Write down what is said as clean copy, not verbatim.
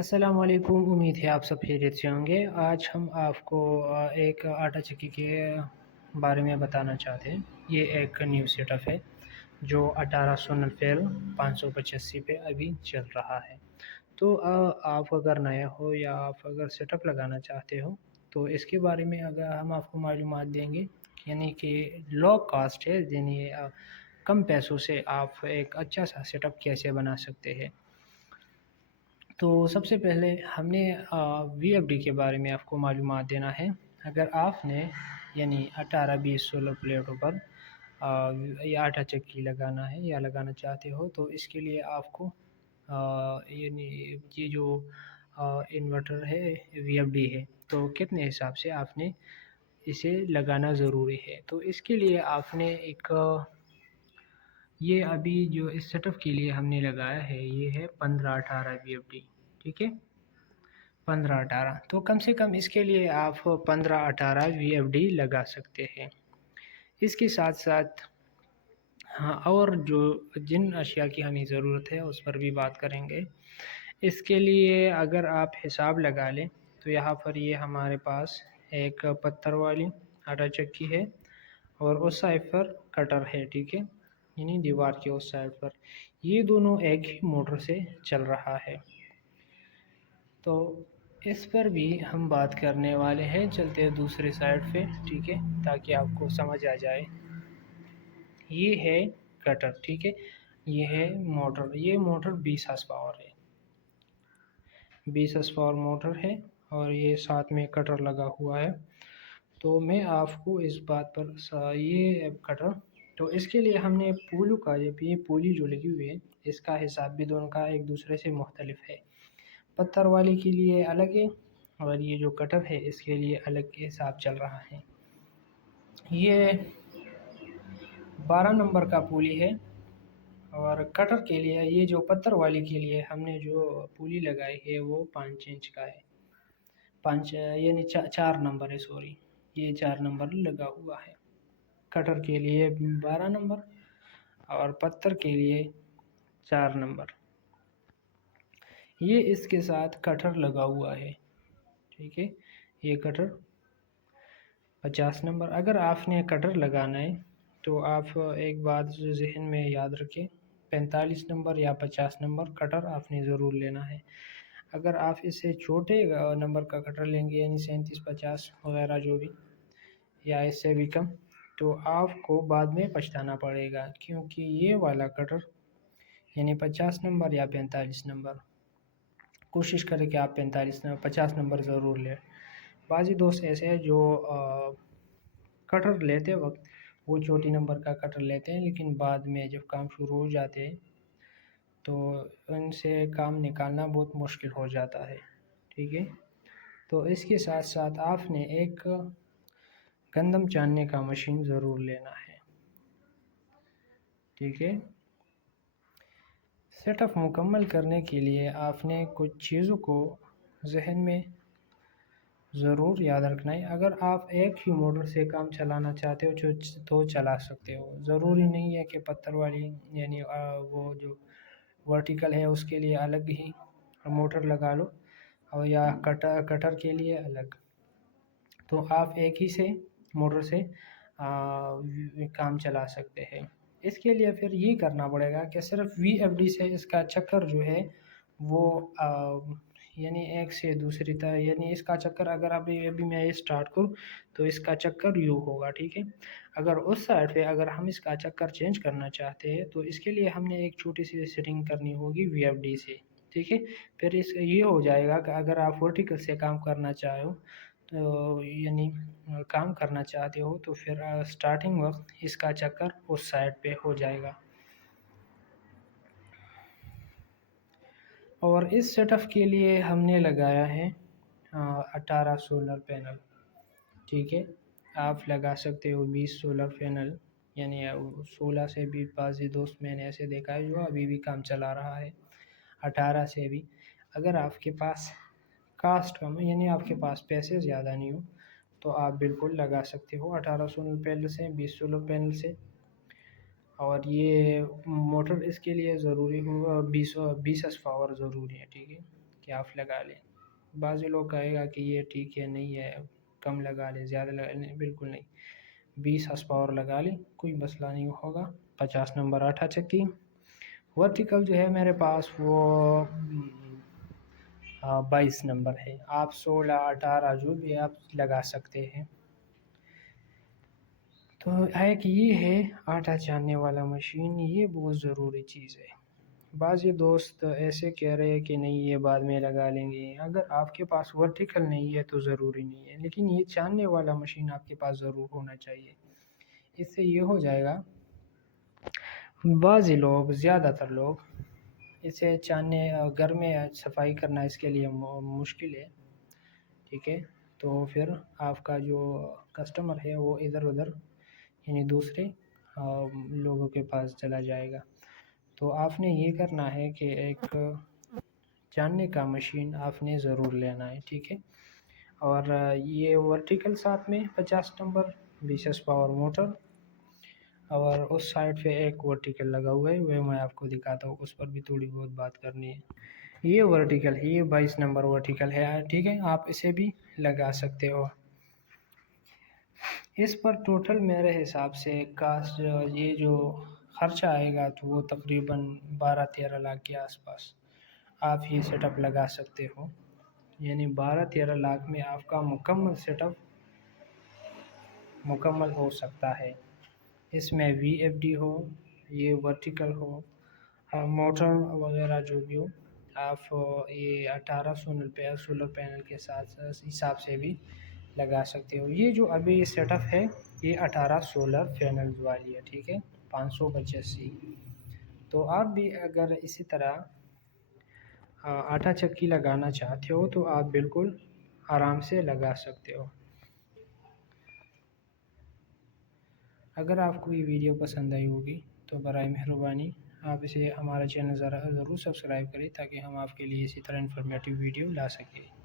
السلام علیکم، امید ہے آپ سب خیریت سے ہوں گے۔ آج ہم آپ کو ایک آٹا چکی کے بارے میں بتانا چاہتے ہیں۔ یہ ایک نیو سیٹ اپ ہے جو 1890 585 پہ ابھی چل رہا ہے۔ تو آپ اگر نیا ہو یا آپ اگر سیٹ اپ لگانا چاہتے ہو تو اس کے بارے میں اگر ہم آپ کو معلومات دیں گے، یعنی کہ لو کاسٹ ہے، یعنی کم پیسوں سے آپ ایک اچھا سا سیٹ اپ کیسے بنا سکتے ہیں۔ تو سب سے پہلے ہم نے وی ایف ڈی کے بارے میں آپ کو معلومات دینا ہے۔ اگر آپ نے یعنی 18-20 سولر پلیٹوں پر یا آٹا چکی لگانا ہے یا لگانا چاہتے ہو تو اس کے لیے آپ کو یعنی یہ جو انورٹر ہے وی ایف ڈی ہے، تو کتنے حساب سے آپ نے اسے لگانا ضروری ہے۔ تو اس کے لیے آپ نے ایک یہ ابھی جو اس سیٹ اپ کے لیے ہم نے لگایا ہے یہ ہے 15-18 وی ایف ڈی، ٹھیک ہے، 15-18۔ تو کم سے کم اس کے لیے آپ 15-18 وی ایف ڈی لگا سکتے ہیں۔ اس کے ساتھ ساتھ ہاں اور جو جن اشیاء کی ہمیں ضرورت ہے اس پر بھی بات کریں گے۔ اس کے لیے اگر آپ حساب لگا لیں تو یہاں پر یہ ہمارے پاس ایک پتھر والی آٹا چکی ہے اور اس سائڈ پر کٹر ہے، ٹھیک ہے، یعنی دیوار کے اس سائڈ پر یہ دونوں ایک ہی موٹر سے چل رہا ہے۔ تو اس پر بھی ہم بات کرنے والے ہیں، چلتے ہیں دوسرے سائڈ پہ، ٹھیک ہے، تاکہ آپ کو سمجھ آ جائے۔ یہ ہے کٹر، ٹھیک ہے، یہ ہے موٹر، یہ موٹر 20 ہارس پاور ہے، 20 ہارس پاور موٹر ہے اور یہ ساتھ میں کٹر لگا ہوا ہے۔ تو میں آپ کو اس بات پر یہ کٹر، تو اس کے لیے ہم نے پولو کا یہ پولی جو لگی ہوئی ہے اس کا حساب بھی دونوں کا ایک دوسرے سے مختلف ہے۔ پتھر والی کے لیے الگ ہے اور یہ جو کٹر ہے اس کے لیے الگ حساب چل رہا ہے۔ یہ 12 نمبر کا پولی ہے اور کٹر کے لیے یہ جو پتھر والی کے لیے ہم نے جو پولی لگائی ہے وہ 5 انچ کا ہے، 5 یعنی 4 نمبر ہے، سوری، یہ 4 نمبر لگا ہوا ہے۔ کٹر کے لیے 12 نمبر اور پتھر کے لیے 4 نمبر، یہ اس کے ساتھ کٹر لگا ہوا ہے، ٹھیک ہے، یہ کٹر 50 نمبر۔ اگر آپ نے کٹر لگانا ہے تو آپ ایک بات ذہن میں یاد رکھیں، 45 نمبر یا 50 نمبر کٹر آپ نے ضرور لینا ہے۔ اگر آپ اس سے چھوٹے نمبر کا کٹر لیں گے یعنی 37 50 وغیرہ جو بھی یا اس سے بھی کم، تو آپ کو بعد میں پچھتانا پڑے گا، کیونکہ یہ والا کٹر یعنی 50 نمبر یا 45 نمبر، کوشش کریں کہ آپ 50 نمبر ضرور لیں۔ بعضی دوست ایسے ہیں جو کٹر لیتے وقت وہ چھوٹی نمبر کا کٹر لیتے ہیں، لیکن بعد میں جب کام شروع ہو جاتے ہیں تو ان سے کام نکالنا بہت مشکل ہو جاتا ہے، ٹھیک ہے۔ تو اس کے ساتھ ساتھ آپ نے ایک گندم چاننے کا مشین ضرور لینا ہے، ٹھیک ہے۔ سیٹ اپ مکمل کرنے کے لیے آپ نے کچھ چیزوں کو ذہن میں ضرور یاد رکھنا ہے۔ اگر آپ ایک ہی موٹر سے کام چلانا چاہتے ہو تو چلا سکتے ہو، ضروری نہیں ہے کہ پتھر والی یعنی وہ جو ورٹیکل ہے اس کے لیے الگ ہی موٹر لگا لو اور یا کٹر کے لیے الگ، تو آپ ایک ہی سے موٹر سے کام چلا سکتے ہیں۔ اس کے لیے پھر یہ کرنا پڑے گا کہ صرف وی ایف ڈی سے اس کا چکر جو ہے وہ یعنی ایک سے دوسری طرح، یعنی اس کا چکر اگر ابھی میں یہ سٹارٹ کروں تو اس کا چکر یوں ہوگا، ٹھیک ہے۔ اگر اس سائڈ پہ اگر ہم اس کا چکر چینج کرنا چاہتے ہیں تو اس کے لیے ہم نے ایک چھوٹی سی سیٹنگ کرنی ہوگی وی ایف ڈی سے، ٹھیک ہے۔ پھر یہ ہو جائے گا کہ اگر آپ ورٹیکل سے کام کرنا چاہو تو یعنی کام کرنا چاہتے ہو تو پھر سٹارٹنگ وقت اس کا چکر اس سائڈ پہ ہو جائے گا۔ اور اس سیٹ اپ کے لیے ہم نے لگایا ہے 18 سولر پینل، ٹھیک ہے۔ آپ لگا سکتے ہو 20 سولر پینل، یعنی 16 سے بھی بعضی دوست میں نے ایسے دیکھا ہے جو ابھی بھی کام چلا رہا ہے، 18 سے بھی۔ اگر آپ کے پاس کاسٹ کم ہے یعنی آپ کے پاس پیسے زیادہ نہیں ہو تو آپ بالکل لگا سکتے ہو 18 سولر پینل سے، 20 سولر پینل سے۔ اور یہ موٹر اس کے لیے ضروری ہوگا 20 ہارس پاور ضروری ہے، ٹھیک ہے۔ کہ آپ لگا لیں۔ بعض لوگ کہے گا کہ یہ ٹھیک ہے، نہیں ہے، کم لگا لیں، زیادہ لگا لیں، بالکل نہیں، 20 ہارس پاور لگا لیں، کوئی مسئلہ نہیں ہوگا۔ 50 نمبر آٹا چکی ورٹیکل جو ہے میرے پاس وہ 22 نمبر ہے، آپ 16 18 جو بھی آپ لگا سکتے ہیں۔ تو ایک یہ ہے آٹا چاننے والا مشین، یہ بہت ضروری چیز ہے۔ بعض یہ دوست ایسے کہہ رہے ہیں کہ نہیں یہ بعد میں لگا لیں گے، اگر آپ کے پاس ورٹیکل نہیں ہے تو ضروری نہیں ہے، لیکن یہ چاننے والا مشین آپ کے پاس ضرور ہونا چاہیے۔ اس سے یہ ہو جائے گا، بعض لوگ، زیادہ تر لوگ اسے چاننے، گھر میں صفائی کرنا اس کے لیے مشکل ہے، ٹھیک ہے، تو پھر آپ کا جو کسٹمر ہے وہ ادھر ادھر یعنی دوسرے لوگوں کے پاس چلا جائے گا۔ تو آپ نے یہ کرنا ہے کہ ایک چاننے کا مشین آپ نے ضرور لینا ہے، ٹھیک ہے، اور یہ ورٹیکل ساتھ میں 50 نمبر 20 ہارس پاور موٹر، اور اس سائڈ پہ ایک ورٹیکل لگا ہوا ہے، وہ میں آپ کو دکھاتا ہوں، اس پر بھی تھوڑی بہت بات کرنی ہے۔ یہ ورٹیکل ہے، یہ 22 نمبر ورٹیکل ہے، ٹھیک ہے، آپ اسے بھی لگا سکتے ہو۔ اس پر ٹوٹل میرے حساب سے کاسٹ، یہ جو خرچہ آئے گا تو وہ تقریباً 12-13 لاکھ کے آس پاس آپ یہ سیٹ اپ لگا سکتے ہو، یعنی 12-13 لاکھ میں آپ کا مکمل سیٹ اپ مکمل ہو سکتا ہے۔ اس میں وی ایف ڈی ہو، یہ ورٹیکل ہو، موٹر وغیرہ جو بھی ہو، آپ یہ 1800 سولر پینل کے ساتھ حساب سے بھی لگا سکتے ہو۔ یہ جو ابھی سیٹ اپ ہے یہ 18 سولر پینل والی ہے، ٹھیک ہے، 585۔ تو آپ بھی اگر اسی طرح آٹا چکی لگانا چاہتے ہو تو آپ بالکل آرام سے لگا سکتے ہو۔ اگر آپ کو یہ ویڈیو پسند آئی ہوگی تو برائے مہربانی آپ اسے ہمارا چینل ضرور سبسکرائب کریں تاکہ ہم آپ کے لیے اسی طرح انفارمیٹیو ویڈیو لا سکیں۔